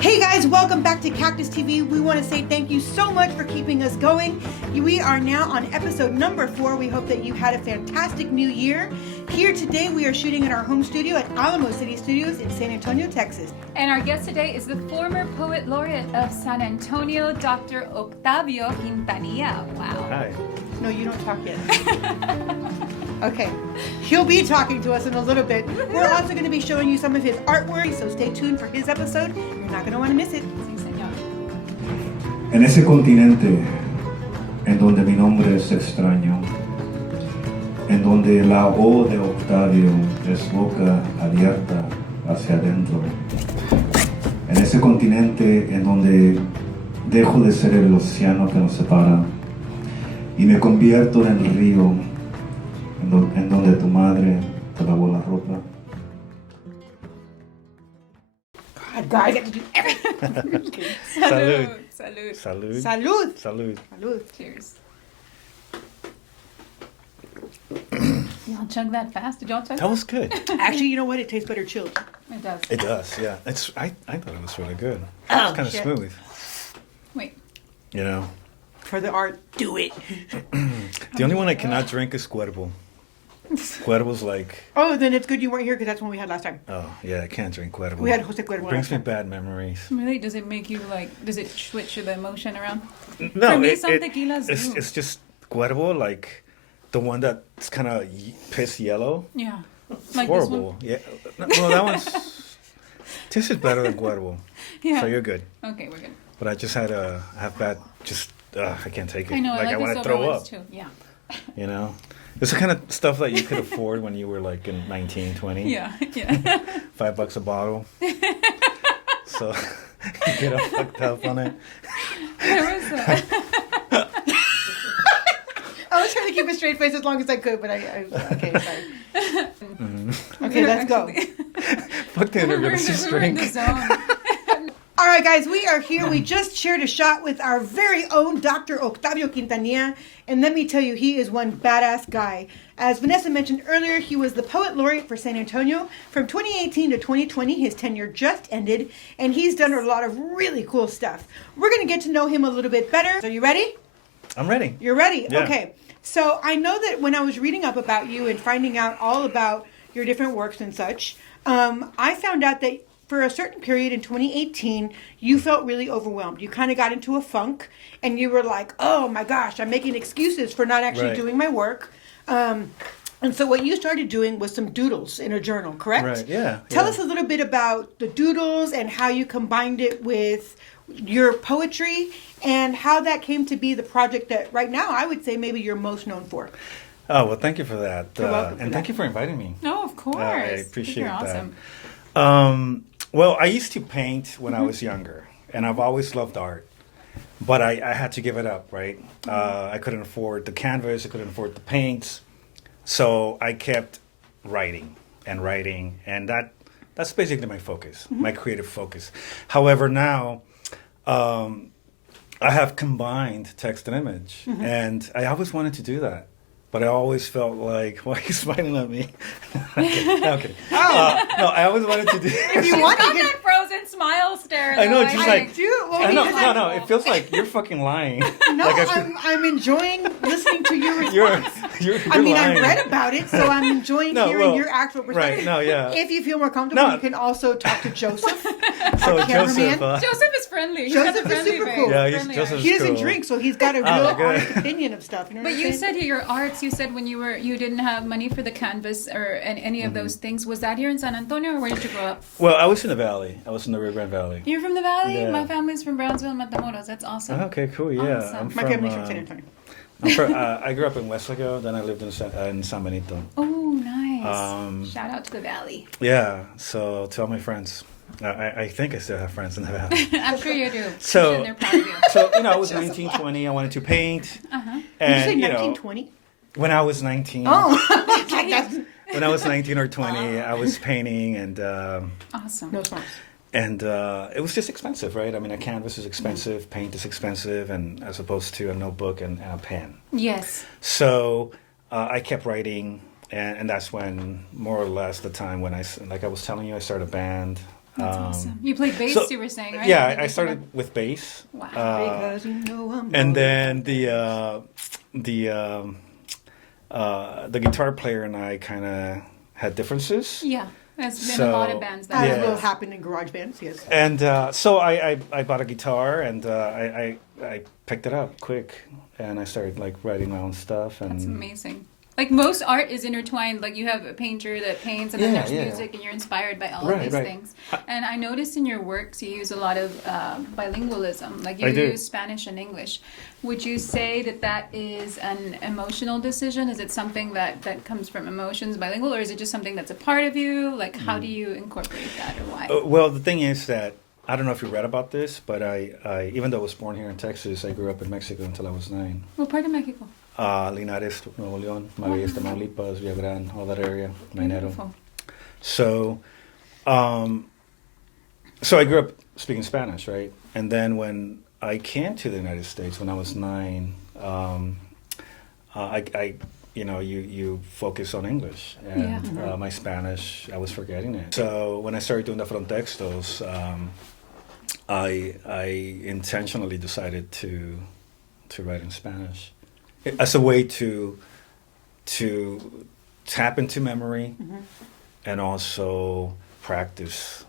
Hey guys, welcome back to Cactus TV. We want to say thank you so much for keeping us going. We are now on episode number 4. We hope that you had a fantastic new year. Here today we are shooting in our home studio at Alamo City Studios in San Antonio, Texas. And our guest today is the former Poet Laureate of San Antonio, Dr. Octavio Quintanilla. Wow. Hi. No, you don't talk yet. Okay. He'll be talking to us in a little bit. We're also going to be showing you some of his artwork, so stay tuned for his episode. You're not going to want to miss it. Sí, señor. En ese continente en donde mi nombre es extraño, en donde la O de Octavio es boca abierta hacia adentro, en ese continente en donde dejo de ser el océano que nos separa y me convierto en el río en donde tu madre te lavó la ropa. God, guys, I have to do everything. Salud. Salud. Salud. Salud. Salud. Salud. Cheers. Y'all chug that fast? Did y'all chug That was good. Actually, you know what? It tastes better chilled. It does. It does, yeah. I thought it was really good. Oh, It's kind of shit. smooth, Wait. you know. For the art, do it. The only one I cannot drink is Cuervo. Cuervo's like, Oh, then it's good you weren't here because that's one we had last time. oh yeah, I can't drink Cuervo. We had Jose Cuervo Brings last me time. bad memories. Really? Does it make you does it switch the emotion around? No, For me, some tequilas it's, do. it's just Cuervo, like the one that's kind of piss yellow. Yeah. It's Like this one? horrible. Yeah. No, that one's tastes better than Cuervo. Yeah. So you're good. Okay, we're good. But I just had a have bad. Just I can't take it. I know. Like I like want the to silver throw ones up. too. Yeah. You know, it's the kind of stuff that you could afford when you were like in 19, 20. Yeah. Yeah. $5 a bottle. So you get all fucked up on it. There was a... I was trying to keep a straight face as long as I could, but okay, sorry. Okay, let's go. Fuck the interview. we Let's just were in drink. the zone. All right, guys, we are here. We just shared a shot with our very own Dr. Octavio Quintanilla, and let me tell you, he is one badass guy. As Vanessa mentioned earlier, he was the Poet Laureate for San Antonio. From 2018 to 2020, his tenure just ended, and he's done a lot of really cool stuff. We're going to get to know him a little bit better. So you ready? I'm ready. You're ready? Yeah. Okay. So I know that when I was reading up about you and finding out all about your different works and such, I found out that for a certain period in 2018, you felt really overwhelmed. You kind of got into a funk and you were like, oh my gosh, I'm making excuses for not actually Right. doing my work. And so what you started doing was some doodles in a journal, correct? Right, yeah, Tell yeah. us a little bit about the doodles and how you combined it with your poetry and how that came to be the project that right now I would say maybe you're most known for. Oh well, thank you for that, You're welcome for and that. thank you for inviting me. No, of course. I appreciate You're that. awesome. Well, I used to paint when I was younger, and I've always loved art. But I had to give it up, right? I couldn't afford the canvas, I couldn't afford the paints. So I kept writing, and that's basically my focus, my creative focus. However, now I have combined text and image, and I always wanted to do that. But I always felt like, why are you smiling at me? Okay. No, I always wanted to do. If you want, Got you can. that frozen smile stare. I know, though. just I like- do. Well, I know, because no, it feels like you're fucking lying. No, Like I I'm enjoying listening to your you're, response. you're I mean, lying. I read about it, so I'm enjoying No, hearing well, your actual perspective. right, no, yeah. If you feel more comfortable, No. you can also talk to Joseph. So our cameraman. Joseph, Joseph is friendly. He's Joseph got a is friendly super face. cool. Yeah, he's- Friendly Joseph's eyes. He doesn't cool. drink, so he's got a real good. honest opinion of stuff. You know But what you I'm saying? said your arts. You said when you didn't have money for the canvas or any of those things. Was that here in San Antonio, or where did you grow up? Well, I was in the valley. I was in the Rio Grande Valley. You're from the valley. Yeah. My family's from Brownsville, Matamoros. That's awesome. Okay, cool. Yeah, Awesome. My family's from San Antonio. I grew up in Weslaco. Then I lived in San Benito. Oh, nice. Um, Shout out to the valley. Yeah. So to all my friends, I think I still have friends in the valley. I'm sure you do. So- I'm sure they're proud of you. So I was 19, 20. I wanted to paint. Uh-huh. Did you And say you know, 1920? when I was 19. Oh, like that's When I was 19 or 20, I was painting and. Awesome. no smarts. And it was just expensive, right? I mean, a canvas is expensive, paint is expensive, and as opposed to a notebook and a pen. Yes. So I kept writing, and that's when, more or less, the time when like I was telling you, I started a band. That's awesome. You played bass, so- you were saying, right? Yeah, think I you started said with bass. Wow. Because you know I'm And all then about the guitar player and I kind of had differences. Yeah, there's been a lot of So- bands that. As that Yeah. will happen in garage bands, yes. And so I bought a guitar and I picked it up quick and I started like writing my own stuff. And That's amazing. Like most art is intertwined. Like you have a painter that paints, and then Yeah, there's yeah. music, and you're inspired by all Right, of these right. things. And I noticed in your works you use a lot of bilingualism. Like you I do. use Spanish and English. Would you say that that is an emotional decision? Is it something that comes from emotions, bilingual, or is it just something that's a part of you? Like how do you incorporate that, or why? well, the thing is that I don't know if you read about this, but I even though I was born here in Texas, I grew up in Mexico until I was 9. What part of Mexico? Linares, Nuevo León, Magueyes, Tamaulipas, Villagrán, all that area, Mainero. Beautiful. So, so I grew up speaking Spanish, right? And then when I came to the United States when I was 9, you focus on English, and Yeah. my Spanish, I was forgetting it. So when I started doing the frontextos, I intentionally decided to write in Spanish as a way to tap into memory and also practice,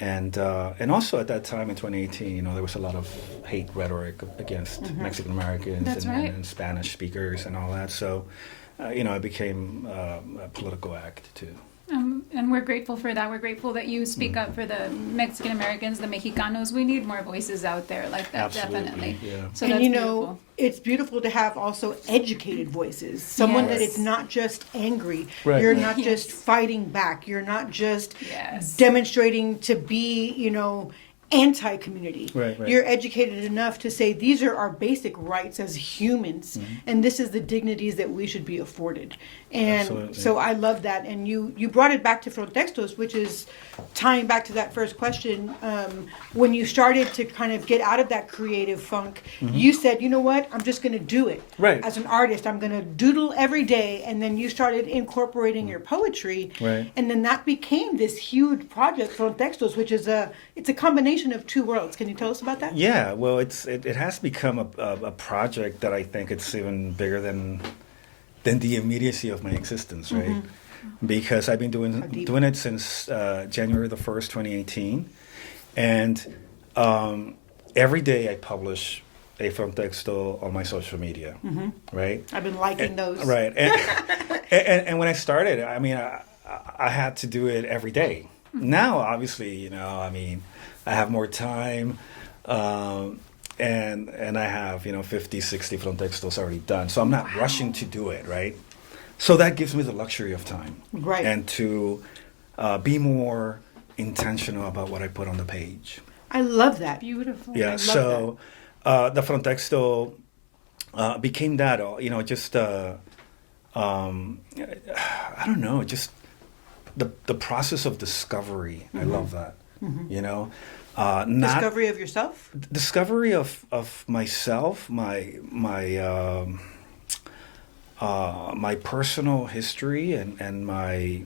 and also at that time in 2018, there was a lot of hate rhetoric against Mexican Americans That's and, right. and Spanish speakers and all that. So, it became a political act too. And we're grateful for that. We're grateful that you speak up for the Mexican Americans, the Mexicanos. We need more voices out there like that, Absolutely, definitely. yeah. So And that's beautiful. it's beautiful to have also educated voices. Someone that Yes. it's not just angry. Right. You're not Yes. just fighting back. You're not just Yes. demonstrating to be, anti-community. Right, right. You're educated enough to say these are our basic rights as humans, and this is the dignities that we should be afforded. And Absolutely. so I love that. And you brought it back to Frontextos, which is tying back to that first question. When you started to kind of get out of that creative funk, you said, you know what, I'm just going to do it. Right. As an artist, I'm going to doodle every day. And then you started incorporating your poetry. Right. And then that became this huge project, Frontextos, which is it's a combination of two worlds. Can you tell us about that? Yeah, well, it has become a project that I think it's even bigger than the immediacy of my existence, right? Because I've been doing it since January the 1st, 2018, and every day I publish a frontexto on my social media, right? I've been liking those. Right, and when I started, I mean, I had to do it every day. Now, obviously, I have more time, and I have 50, 60 frontextos already done, so I'm not rushing to do it, right? So that gives me the luxury of time, Right. and to be more intentional about what I put on the page. I love that. Beautiful. Yeah, love so the frontexto became that, just I don't know, just the process of discovery. I love that, not Discovery of yourself? discovery of myself, my personal history and my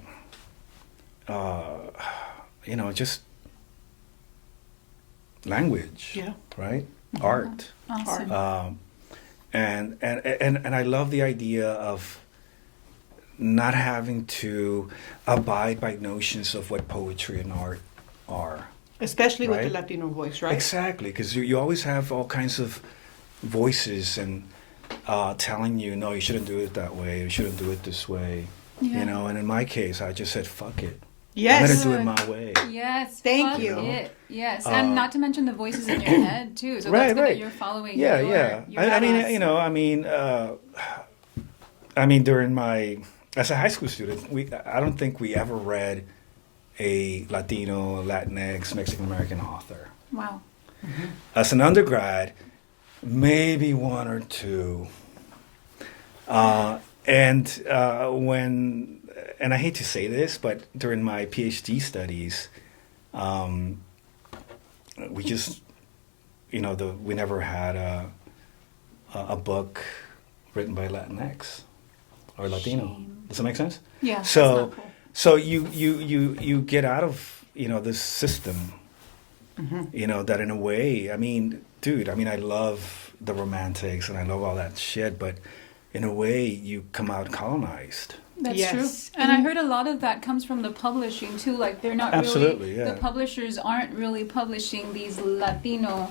just language, Yeah. right? Art. Awesome. And I love the idea of not having to abide by notions of what poetry and art are. Especially with the Right. Latino voice, right? Exactly, because you always have all kinds of voices and telling you, no, you shouldn't do it that way, you shouldn't do it this way. Yeah. And in my case, I just said, fuck it. Yes. I'm going to do it my way. Yes. Thank fuck you. It. Yes. And not to mention the voices in your head, too. So Right, that's good right. that you're following Yeah, your, yeah. your I badass. mean, during as a high school student, I don't think we ever read a Latino, Latinx, Mexican American author. Wow. As an undergrad, maybe one or two. And I hate to say this, but during my PhD studies, we just, we never had a book written by Latinx or Latino. Shame. Does that make sense? Yeah. So, that's not cool. So you get out of, this system, that in a way, I mean, dude, I love the romantics and I love all that shit, but in a way you come out colonized. That's Yes. true. And I heard a lot of that comes from the publishing too. Like they're not Absolutely, really, yeah. the publishers aren't really publishing these Latino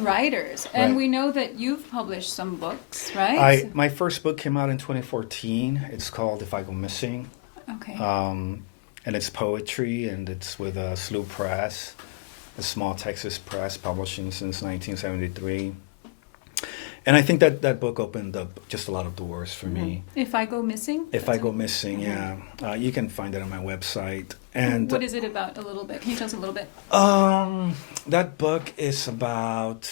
writers. And Right. we know that you've published some books, right? My first book came out in 2014. It's called If I Go Missing. Okay. And it's poetry, and it's with Slough Press, a small Texas press publishing since 1973. And I think that book opened up just a lot of doors for me. If I Go Missing? If I Go Missing, yeah. You can find it on my website. And What is it about a little bit? Can you tell us a little bit? that book is about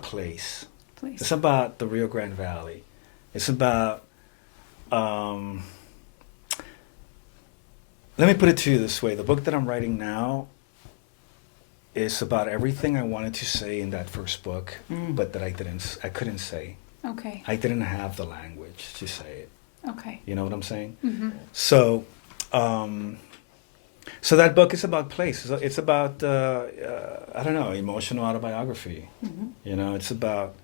place. Please. It's about the Rio Grande Valley. It's about let me put it to you this way. The book that I'm writing now is about everything I wanted to say in that first book, but that I couldn't say. Okay. I didn't have the language to say it. Okay. You know what I'm saying? Mm-hmm. So, so that book is about place. It's about I don't know, emotional autobiography. Mm-hmm. It's about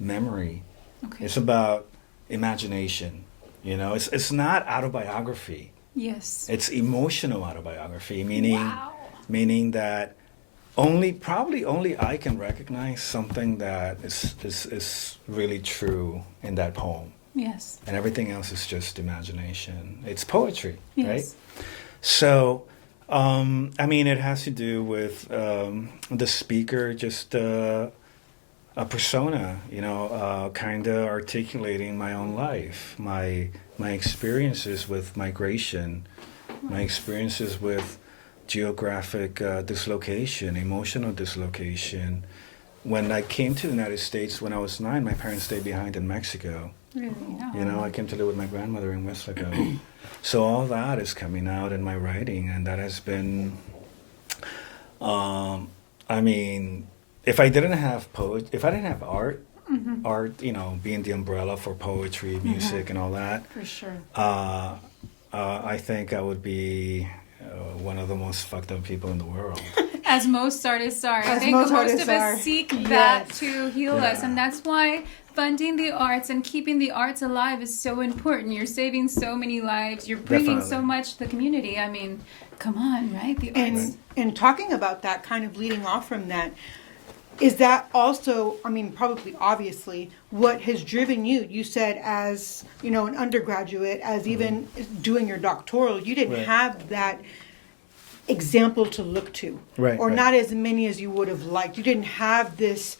memory. Okay. It's about imagination. It's not autobiography. Yes. It's emotional autobiography, meaning Wow. meaning that probably only I can recognize something that is really true in that poem, Yes. and everything else is just imagination. It's poetry, right? Yes. So, it has to do with the speaker, just a persona, kind of articulating my own life, my experiences with migration, my experiences with geographic dislocation, emotional dislocation. When I came to the United States when I was 9, my parents stayed behind in Mexico. Really? No. I came to live with my grandmother in Mexico. So all that is coming out in my writing, and that has been, if I didn't have art, art, being the umbrella for poetry, music, and all that, For sure. I think I would be one of the most fucked up people in the world. As most artists are. I As think most most artists of are. us seek Yes. that to heal us. Yeah. And that's why funding the arts and keeping the arts alive is so important. You're saving so many lives. You're bringing so Definitely. much to the community. Come on, right? The arts. And talking about that, kind of leading off from that, is that also, probably obviously, what has driven you? You said as, an undergraduate, as even doing your doctoral, you didn't Right. have that example to look to. Right, Or right. not as many as you would have liked. You didn't have this,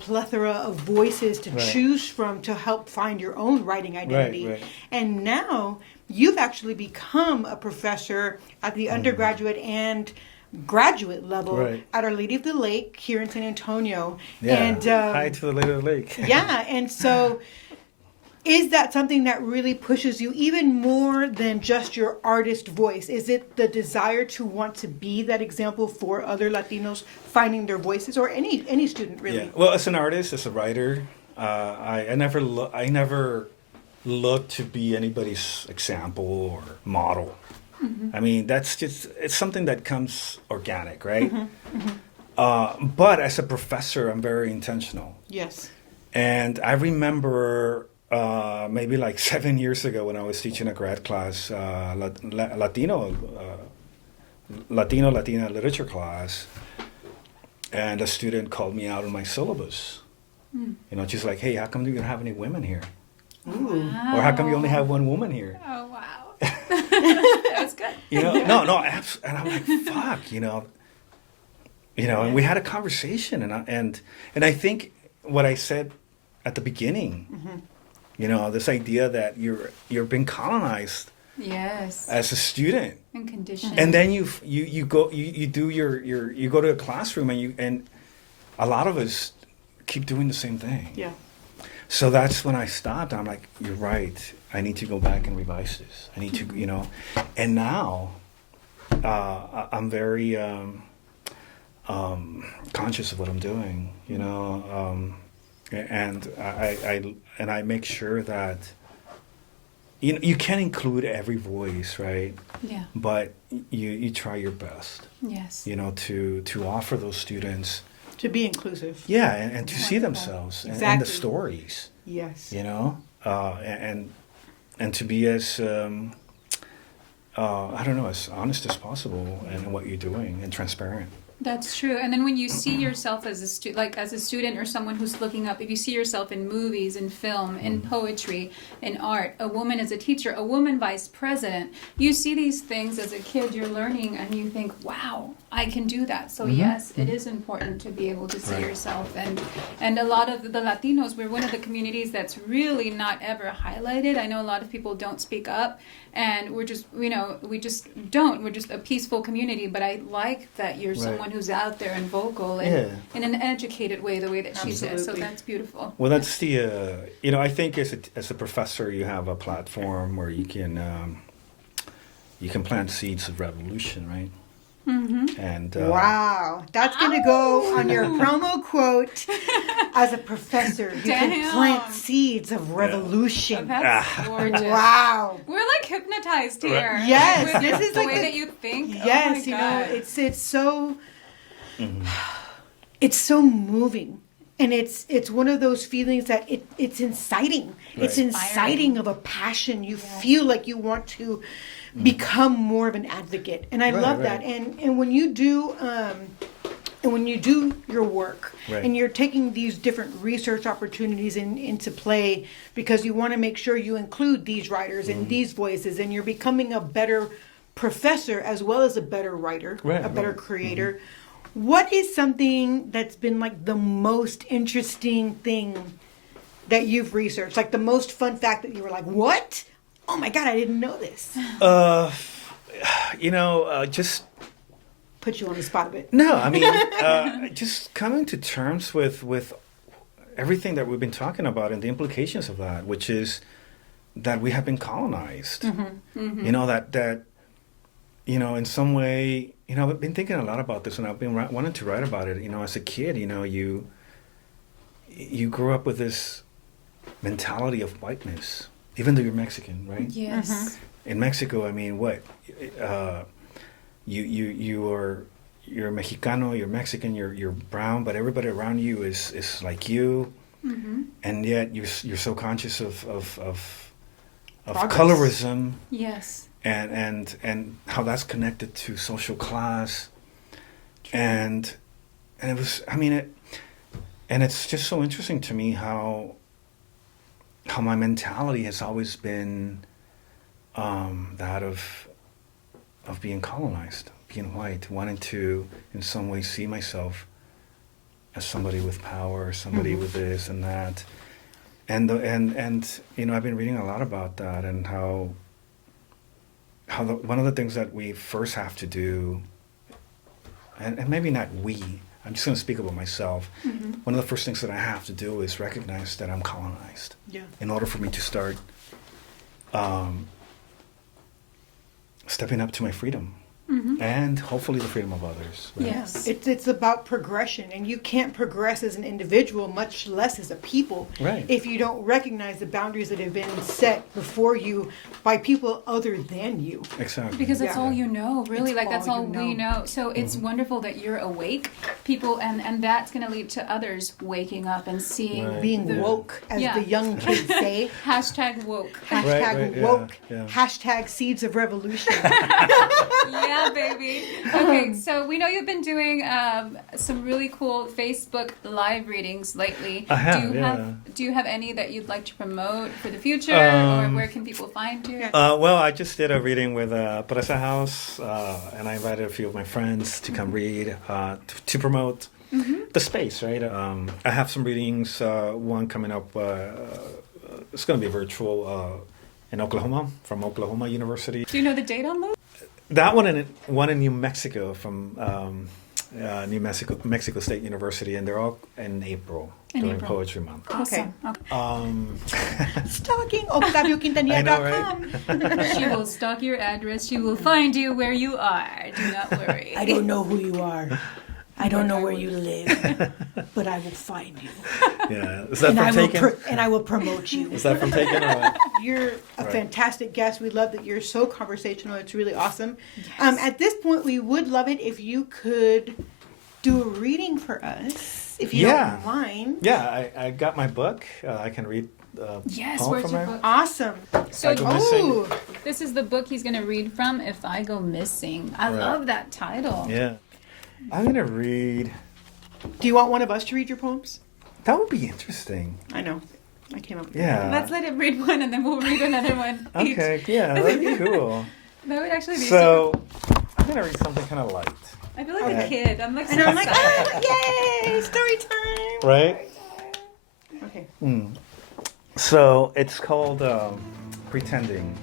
plethora of voices to Right. choose from to help find your own writing identity. right. And now you've actually become a professor at the undergraduate and graduate level Right. at Our Lady of the Lake here in San Antonio. Yeah. And Hi to the Lady of the Lake. yeah, and so is that something that really pushes you even more than just your artist voice? Is it the desire to want to be that example for other Latinos finding their voices, or any student really? Yeah. Well, as an artist, as a writer, I never look to be anybody's example or model. That's just, it's something that comes organic, right? But as a professor, I'm very intentional. Yes. And I remember maybe like 7 years ago when I was teaching a grad class, Latina literature class, and a student called me out on my syllabus. She's like, "Hey, how come you don't have any women here? Ooh. Or how come you only have one woman here?" Oh, wow. That's good. And I'm like, "Fuck," And we had a conversation, and I think what I said at the beginning, this idea that you're being colonized Yes. as a student, And conditioned. and then you go you go to a classroom and a lot of us keep doing the same thing. Yeah. So that's when I stopped. I'm like, you're right. I need to go back and revise this. I need to, and now I'm very conscious of what I'm doing, and I make sure that you can't include every voice, right? Yeah. But you try your best, Yes. to offer those students, To be inclusive. yeah, and to see Wonderful. themselves in the Exactly. stories, Yes. and to be as I don't know, as honest as possible in what you're doing and transparent. That's true. And then when you see yourself as as a student or someone who's looking up, if you see yourself in movies, in film, in poetry, in art, a woman as a teacher, a woman vice president, you see these things as a kid, you're learning, and you think, wow, I can do that. So yes, it is important to be able to see Right. yourself. And a lot of the Latinos, we're one of the communities that's really not ever highlighted. I know a lot of people don't speak up, and we're just, we just don't. We're just a peaceful community. But I like that you're Right. someone who's out there and vocal and Yeah. in an educated way, the way that she says. So Absolutely. that's beautiful. Well, that's the I think as a professor, you have a platform where you can plant seeds of revolution, right? Mm-hmm. And Wow, that's gonna go on your promo quote. As a professor, you can Damn. plant seeds of revolution. That's gorgeous. Wow. We're like hypnotized here. Yes, With this is the like way the- that you think. Yes, Oh my God. it's so it's so moving. And it's one of those feelings that it's inciting. It's Right. inciting of a passion. You feel like you want to become more of an advocate. And I Right, love right. that. And when you do your work Right. and you're taking these different research opportunities into play because you want to make sure you include these writers and these voices, and you're becoming a better professor as well as a better writer, Right, a better right. creator. What is something that's been like the most interesting thing that you've researched? Like the most fun fact that you were like, what? Oh my God, I didn't know this. Just Put you on the spot a bit. no. I mean, just coming to terms with everything that we've been talking about and the implications of that, which is that we have been colonized. That in some way, I've been thinking a lot about this, and I've been wanting to write about it. As a kid, you grew up with this mentality of whiteness, even though you're Mexican, right? Yes. In Mexico, I mean, what? You're Mexicano, you're Mexican, you're brown, but everybody around you is like you, and yet you're so conscious of Progress. colorism Yes. and how that's connected to social class, and it was, and it's just so interesting to me how my mentality has always been that of being colonized, being white, wanting to in some way see myself as somebody with power, somebody with this and that, and I've been reading a lot about that, and how one of the things that we first have to do, and maybe not we, I'm just going to speak about myself. One of the first things that I have to do is recognize that I'm colonized. Yeah. In order for me to start stepping up to my freedom, and hopefully the freedom of others. Right? Yes. It's about progression, and you can't progress as an individual, much less as a people, Right. if you don't recognize the boundaries that have been set before you by people other than you. Exactly. Because that's Yeah. all you know, really. It's Like that's all all you we know. know. So it's wonderful that you're awake, people, and that's going to lead to others waking up and seeing Right. Being the woke, as Yeah. the young kids say. hashtag woke. Hashtag right, yeah, woke. yeah. Hashtag seeds of revolution. Yeah, baby. Okay, so we know you've been doing some really cool Facebook live readings lately. I have, Do you have any that you'd like to promote for the future, or where can people find you? Well, I just did a reading with Presa House, and I invited a few of my friends to come read to promote the space, right? I have some readings, one coming up, it's going to be virtual in Oklahoma, from Oklahoma University. Do you know the date on those? That one in New Mexico from New Mexico State University, and they're all in April during April. Poetry Month. Awesome. Stalking OctavioQuintanilla.com. She will stalk your address. She will find you where you are. Do not worry. I don't know who you are. I don't know where you live, but I will find you. Yeah. Is that from Taken? And I will promote you. Is that from Taken or what? You're a fantastic guest. We love that you're so conversational. It's really awesome. At this point, we would love it if you could do a reading for us, if you don't mind. Yeah, I got my book. I can read Yes, poem where's from your there. book? Awesome. So, I Go Missing. Ooh. this is the book he's going to read from, If I Go Missing. I Right. love that title. Yeah. I'm going to read. Do you want one of us to read your poems? That would be interesting. I know. I came up with Yeah. Let's let him read one and then we'll read another one. each. Okay, yeah, that'd be cool. That would actually be So, I'm going to read something kind of light. I feel like Okay. a kid. I'm like, so And I'm like, excited. yay, story time. Right? Okay. So, it's called Pretending.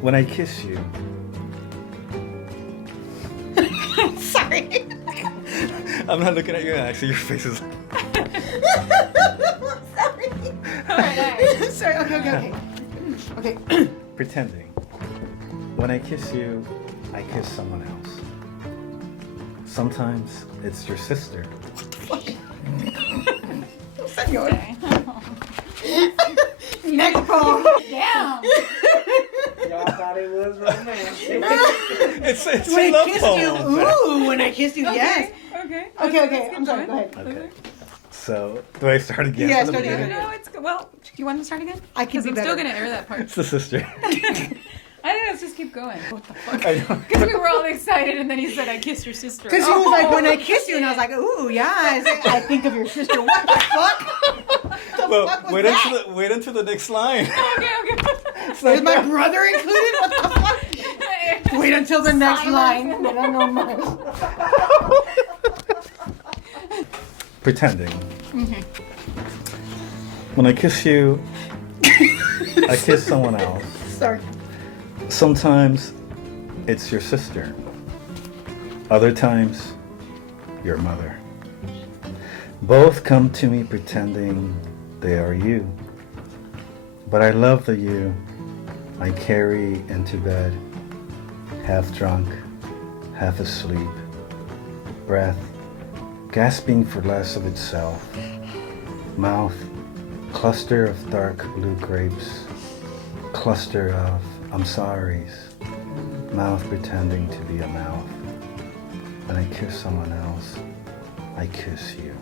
When I kiss you, Sorry. I'm not looking at you, actually, your face is. Sorry. All right. Sorry. Okay. Okay. Pretending. When I kiss you, I kiss someone else. Sometimes it's your sister. Senor. Okay. Next poem. Damn. Y'all thought it was romantic. It's When a I love kissed poem. you. Ooh, when I kissed you. Yes. Okay. Okay. I'm sorry. Go ahead. Okay. So, do I start again? Yeah, from the start again. beginning? No, it's well. You want to start again? I can Because be I'm better. still gonna air that part. It's the sister. I think let's just keep going. What the fuck? I know. Because we were all excited, and then he said, "I kissed your sister." Because he was like, when I kiss you, and I was like, ooh, yeah. I think of your sister. What the fuck? The Well, fuck was wait that? until the next line. Okay. Is my brother included? What the fuck? Wait until the next line. I don't know much. Pretending. When I kiss you, I kiss someone else. Sorry. Sometimes it's your sister. Other times, your mother. Both come to me pretending they are you. But I love the you I carry into bed, half drunk, half asleep, breath gasping for less of itself, mouth cluster of dark blue grapes, cluster of I'm sorry's, mouth pretending to be a mouth. When I kiss someone else, I kiss you.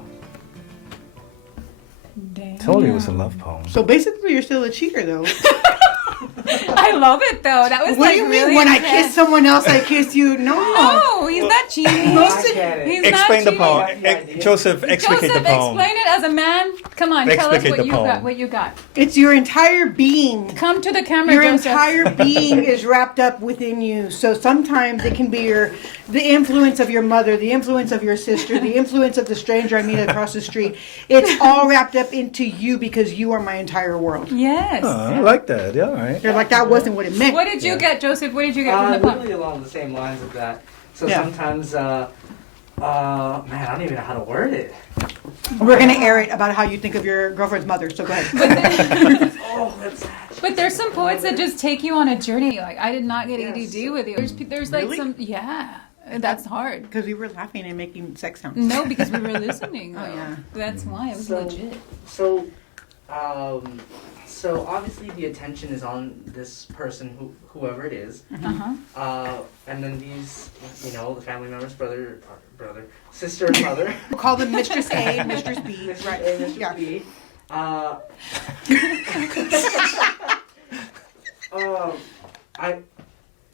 Damn. Told you it was a love poem. So basically, you're still a cheater, though. I love it though. That was What like do you really mean? When I intense. kiss someone else, I kiss you? No. No, he's not cheating. Most I get it. He's Explain the not poem. cheating. Joseph, explicate Joseph, the poem. explain it as a man. Come on, tell us Explicate what the you poem. got. What you got. It's your entire being. Come to the camera, Your Joseph. entire being is wrapped up within you. So sometimes it can be the influence of your mother, the influence of your sister, the influence of the stranger I meet across the street. It's all wrapped up into you because you are my entire world. Yes. Oh, I like that. Yeah, all right. They're like, that wasn't what it meant. What did you get, Joseph? What did you get from the Literally poem? along the same lines of that. So Yeah. sometimes, man, I don't even know how to word it. We're going to air it about how you think of your girlfriend's mother. So go ahead. Oh, that's But there's some poets that just take you on a journey. Like, I did not get Yes. ADD with you. There's like Really? some, yeah. That's hard. Because we were laughing and making sex sounds. No, because we were listening. Oh, though. yeah. That's why it was So- legit. So obviously the attention is on this person, whoever it is, Uh-huh. and then these, the family members, sister, and mother. We'll call them Mistress A, Mistress B. Mr. Right. A, Mr. Yeah. B.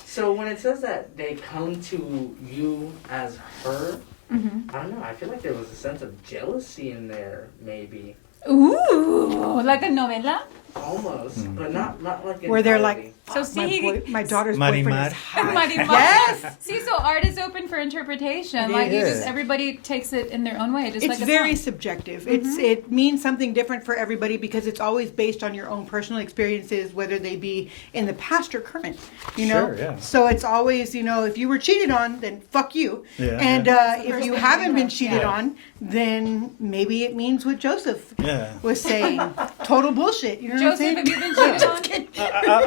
So when it says that they come to you as her, I don't know. I feel like there was a sense of jealousy in there, maybe. Ooh, like a novela? Almost, but not like Where they're entirely. like, So see, my daughter's Muddy boyfriend mud. is hot. Mighty Mouse. Yes. See, so art is open for interpretation. Like you is. just everybody takes it in their own way, just It's like a very song. subjective. It means something different for everybody because it's always based on your own personal experiences, whether they be in the past or current. You know. Sure, yeah. So it's always, if you were cheated on, then fuck you. Yeah, And the if first you thing haven't you been know. cheated Yeah. on, then maybe it means what Joseph Yeah. was saying. Total bullshit. You know what know what I'm Joseph, have you saying? been cheated on?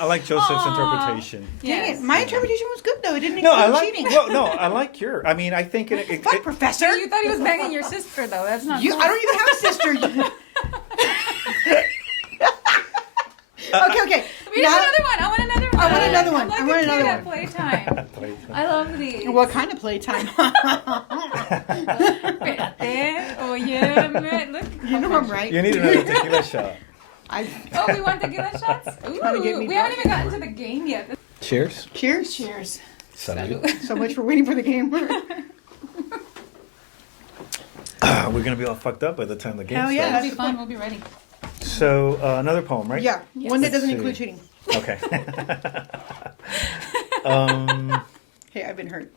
I like Joseph's Aw. interpretation. Dang Yes. it. My interpretation was good, though. It didn't No, include I like. cheating. Well, no, I like your. I mean, I think it. Fuck, Professor. You thought he was banging your sister, though. That's not You, cool. I don't even have a sister. Okay. We Now- have another one. I want another one. I want another one. I'm like I want a another kid one. at playtime. I love these. What kind of playtime? Espérate, óyeme, look. You know I'm right. You need another tequila shot. Oh, we want tequila shots? Ooh, Trying to get me we haven't even gotten to the game yet. Cheers. Cheers. Cheers. Salud. So much for waiting for the game. We're gonna be all fucked up by the time the game Hell yeah. starts. That'll be fun. We'll be ready. So another poem, right? Yeah, Yes. one that doesn't Let's include see. cheating. Okay. Hey, I've been hurt.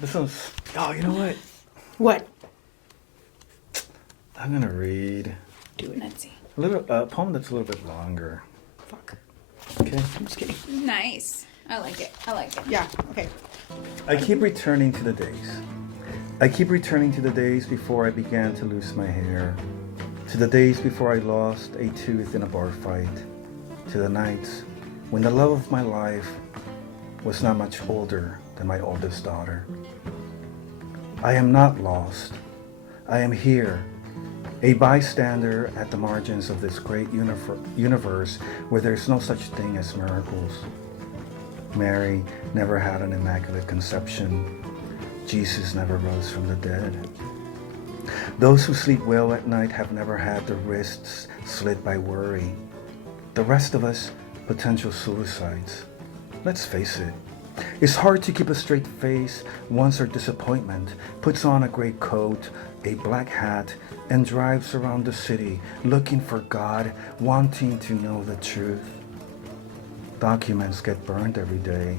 This one's. Oh, you know what? What? I'm gonna read Do it, Nancy. a little poem that's a little bit longer. Fuck. Okay. I'm just kidding. Nice. I like it. I like it. Yeah. Okay. I keep returning to the days. I keep returning to the days before I began to lose my hair, to the days before I lost a tooth in a bar fight, to the nights when the love of my life was not much older than my oldest daughter. I am not lost. I am here, a bystander at the margins of this great universe where there's no such thing as miracles. Mary never had an immaculate conception. Jesus never rose from the dead. Those who sleep well at night have never had their wrists slit by worry. The rest of us, potential suicides. Let's face it. It's hard to keep a straight face once our disappointment puts on a gray coat, a black hat, and drives around the city looking for God, wanting to know the truth. Documents get burned every day.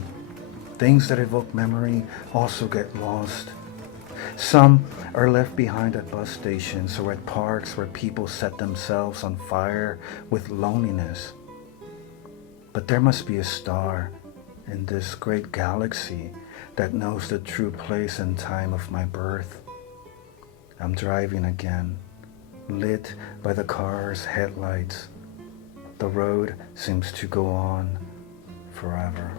Things that evoke memory also get lost. Some are left behind at bus stations or at parks where people set themselves on fire with loneliness. But there must be a star in this great galaxy that knows the true place and time of my birth. I'm driving again, lit by the car's headlights. The road seems to go on forever.